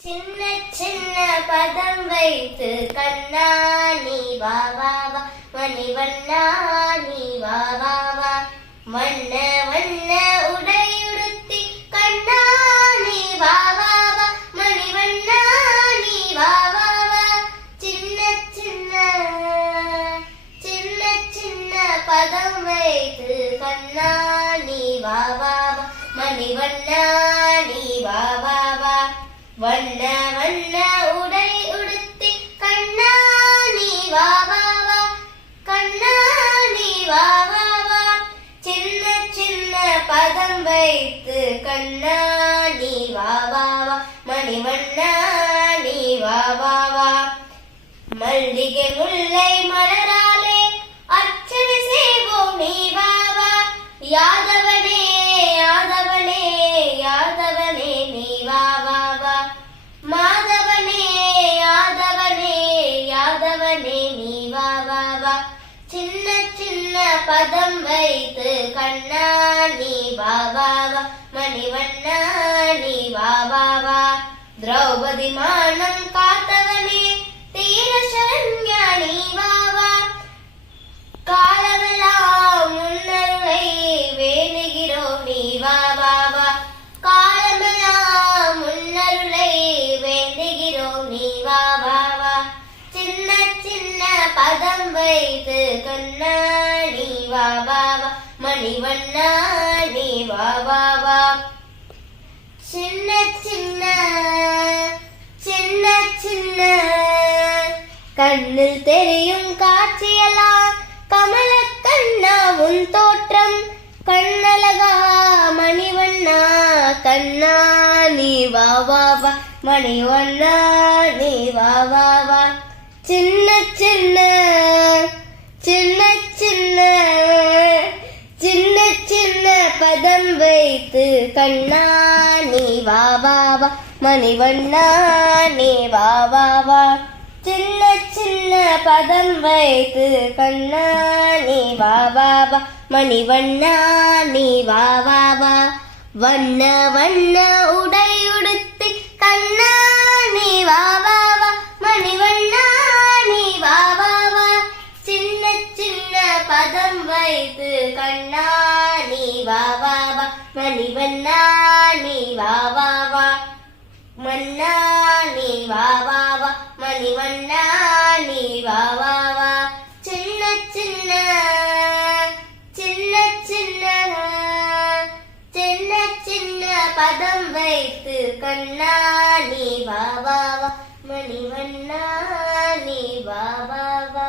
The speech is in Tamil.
சின்ன சின்ன பதம் வைத்து கண்ணா நீ வா வா வா, மணிவண்ணா நீ வா வா வா, வண்ண வண்ண உடையுடுத்தி கண்ணா நீ வா வா வா, மணிவண்ணா நீ வா வா வா. சின்ன சின்ன சின்ன சின்ன பதம் வைத்து கண்ணா நீ வா வா வா, மணிவண்ணா நீ வா வா வா, வண்ண வண்ண உடை உடுத்தி கண்ணா நீ வா வா வா, கண்ணா நீ வா வா வா. சின்ன சின்ன பதம் வைத்து கண்ணா நீ வா வா வா, மணிவண்ணா நீ வா வா வா. மல்லிகை முல்லை மலராலே அர்ச்சனை செய்வோம் நீ வா வா, யாதவனே யாதவனே யாதவனே நீ வா வா வா, மாதவனே யாதவனே யாதவனே நீ வா வா வா. சின்ன சின்ன பதம் வைத்து கண்ணா நீ வா வா வா, மணிவண்ணா நீ வா வா வா. திரௌபதி மானம் காத்தவனே தீர சரண்யா நீ வா வா, காலமெல்லாம் முன்னருளை வேண்டுகிறோம் நீ வா வா வா, காலமெல்லாம் முன்னருளை வேண்டுகிறோம் நீ வா வா வா. சின்ன சின்ன பதம் வைத்து கண்ணா நீ வா வா வா, மணிவண்ணா நீ வா வா வா. சின்ன சின்ன சின்ன சின்ன கண்ணில் தெரியும் காட்சியெல்லாம் கமல கண்ணா உன் தோற்றம், கண்ணழகா மணிவண்ணா கண்ணா நீ வா வா வா, மணிவண்ணா நீ வா வா வா. சின்ன சின்ன சின்ன சின்ன சின்ன சின்ன பதம் வைத்து கண்ணா நீ வா வா வா, மணிவண்ணா நீ வா வா வா. சின்ன சின்ன பதம் வைத்து கண்ணா நீ வா வா வா, மணிவண்ணா நீ வா வா வா. வண்ண வண்ண உடையுடுத்தி கண்ணா நீ வா வா வா, மணிவண்ணா நீ வா வா வா. சின்ன சின்ன பதம் வைத்து கண்ணா நீ வா வா வா, மணிவண்ணா நீ வா வா வா. மன்னா நீ வா வா வா, மணிவண்ணா நீ வா வா வா. சின்ன சின்ன சின்ன சின்ன சின்ன சின்ன பதம் வைத்து கண்ணா நீ வா வா வா, மணிவண்ணா நீ வா வா வா.